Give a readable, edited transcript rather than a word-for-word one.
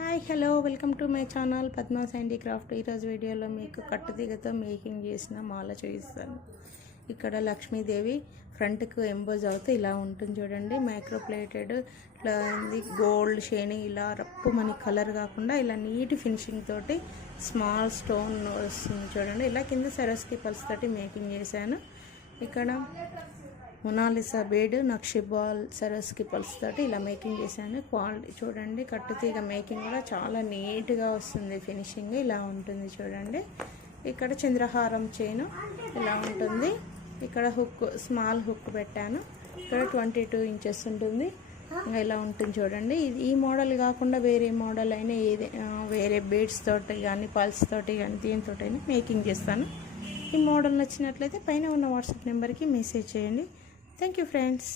Hi hello welcome to my channel Padma's handicraft. ఈరోజు వీడియోలో మీకు కట్టుతీగతో మేకింగ్ చేసిన మాల చూపిస్తాను. ఇక్కడ లక్ష్మీదేవి ఫ్రంట్కు ఎంబోజ్ అవుతూ ఇలా ఉంటుంది చూడండి. మైక్రో ప్లేటెడ్ ఇట్లా గోల్డ్ షైనింగ్ ఇలా రప్పు మన కలర్ కాకుండా ఇలా నీట్ ఫినిషింగ్ తోటి స్మాల్ స్టోన్ వస్తుంది చూడండి. ఇలా కింద సరస్కి పల్స్ తోటి మేకింగ్ చేశాను. ఇక్కడ మొనాలిసా బేడ్ నక్షిబాల్ సరస్కి పల్స్ తోటి ఇలా మేకింగ్ చేశాను. క్వాలిటీ చూడండి, కట్టుతీగ మేకింగ్ కూడా చాలా నీట్గా వస్తుంది. ఫినిషింగ్ ఇలా ఉంటుంది చూడండి. ఇక్కడ చంద్రహారం చైన్ ఇలా ఉంటుంది. ఇక్కడ హుక్ స్మాల్ హుక్ పెట్టాను. ఇక్కడ 22 ఇంచెస్ ఉంటుంది. ఇలా ఉంటుంది చూడండి. ఈ మోడల్ కాకుండా వేరే మోడల్ అయినా వేరే బేడ్స్ తోటి కానీ పల్స్ తోటి కానీ దీనితోటైనా మేకింగ్ చేస్తాను. ఈ మోడల్ నచ్చినట్లయితే పైన ఉన్న వాట్సాప్ నెంబర్కి మెసేజ్ చేయండి. Thank you friends.